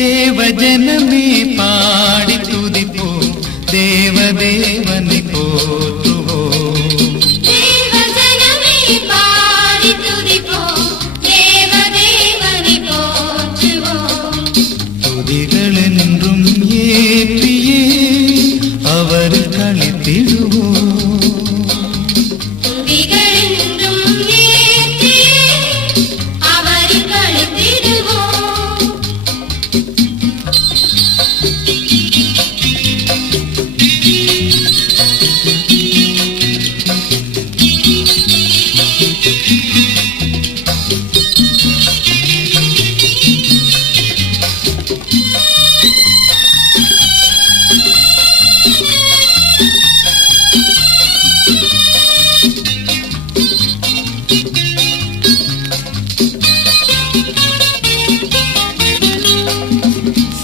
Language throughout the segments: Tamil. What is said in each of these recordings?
தேவஜனமே பாடி துதிப்போம், தேவதேவனை போற்றுவோம். தேவஜனமே பாடி துதிப்போம், தேவதேவனை போற்றுவோம். துதிகள் என்றும் ஏற்றியே அவர் களித்திடுவோம்.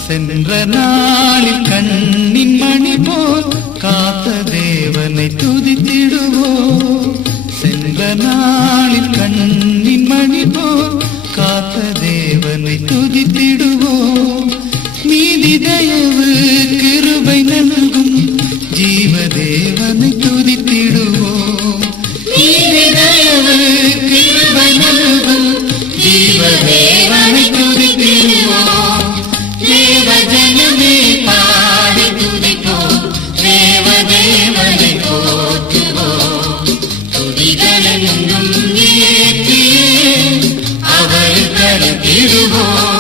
சென்ற நாளில் கண்ணின் மணி போல் காத்த தேவனை துதித்திடுவோம். சென்ற நாளில் கண்ணின் மணி போல் காத்த தேவனை துதித்திடுவோம். நீதி தயவு கிருபை நல்கும் ஜீவதேவனை துதித்திடுவோம். நீதி தயவு கிருபை நல்கும் ஜீவதேவனை துதித்திடுவோம். தேவஜனமே பாடி துதிப்போம், தேவதேவனை போற்றுவோம். துதிகளென்றும் ஏற்றியே அவர் களித்திடுவோம்.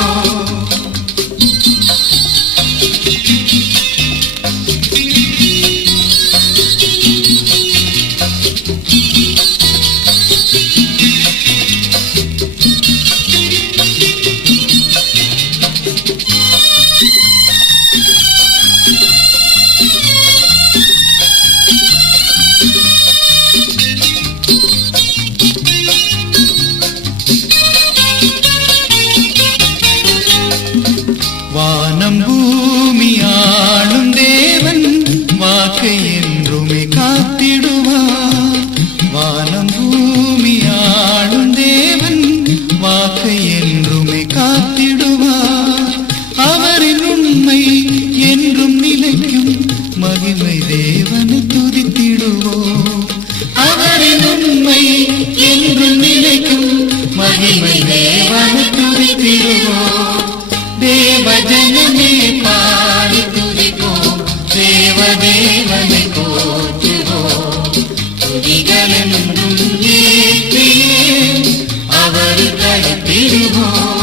வானம் பூமி ஆளும் தேவன் வாக்கை என்றுமே காத்திடுவார். வானம் பூமி ஆளும் தேவன் வாக்கை என்றுமே காத்திடுவார். அவரின் உண்மை என்றும் நிலைக்கும் மகிமை தேவனை துதித்திடுவோம். அவரின் உண்மை என்றும் நிலைக்கும் மகிமை தேவனை துதித்திடுவோம். தேவஜனமே பாடி துதிப்போம், தேவதேவனை போற்றுவோம். துதிகளென்றும் ஏற்றியே அவர் களித்திடுவோம்.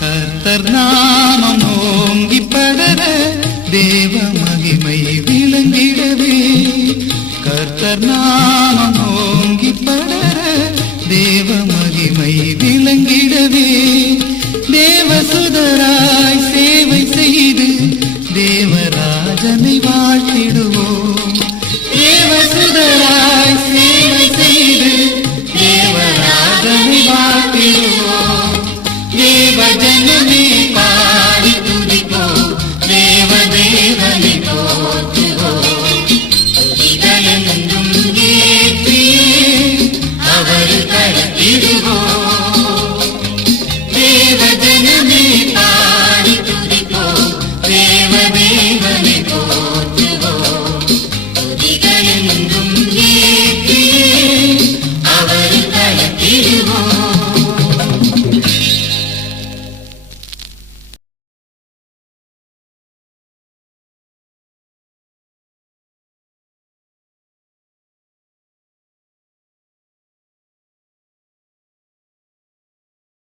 கர்த்தர் நாமம் ஓங்கி படர தேவ மகிமை விளங்கிடவே. கர்த்தர் நாமம் ஓங்கி படர தேவ மகிமை விளங்கிடவே. தேவசுதராய் சேவை செய்து தேவராஜனை வாழ்த்திடுவோம். தேவசுதராய் சேவை செய்து தேவராஜனை வாழ்த்திடுவோம். தேவஜனமே பாடி துதிப்போம், தேவதேவனை போற்றுவோம். துதிகளென்றும் ஏற்றியே அவர் களித்திடுவோம். தேவஜனமே பாடி துதிப்போம், தேவதேவனை போற்றுவோம். துதிகளென்றும்